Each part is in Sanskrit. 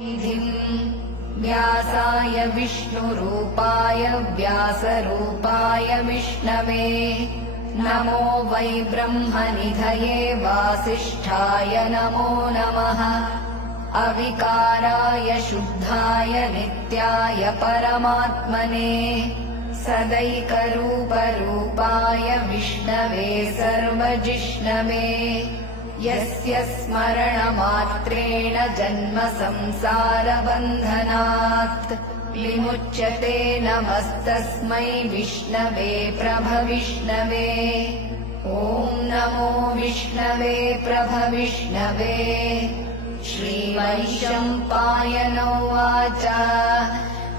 निधिम् व्यासाय विष्णुरूपाय व्यासरूपाय विष्णवे नमो वै ब्रह्मनिधये वासिष्ठाय नमो नमः। अविकाराय शुद्धाय नित्याय परमात्मने सदैकरूपरूपाय विष्णवे सर्वजिष्णवे यस्य स्मरणमात्रेण जन्म संसारबन्धनात् विमुच्यते नमस्तस्मै विष्णवे प्रभविष्णवे। ॐ नमो विष्णवे प्रभविष्णवे। श्रीवैशम्पायन उवाच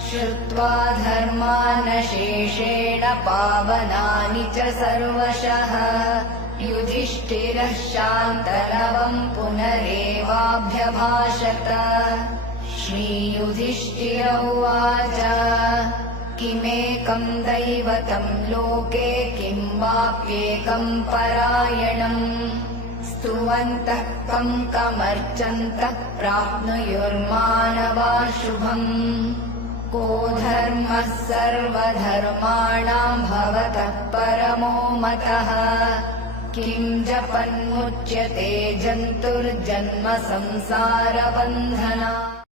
श्रुत्वा धर्मानशेषेण पावनानि च सर्वशः युधिष्ठिरः शान्तनवम् पुनरेवाभ्यभाषत। श्रीयुधिष्ठिर उवाच किमेकम् दैवतम् लोके किं वाप्येकम् परायणम् स्तुवन्तः कम् कमर्चन्तः प्राप्नुयुर्मानवा शुभम् को धर्मः सर्वधर्माणाम् भवतः परमो मतः किं जपन्मुच्यते जन्तुर्जन्म संसारबन्धनात्।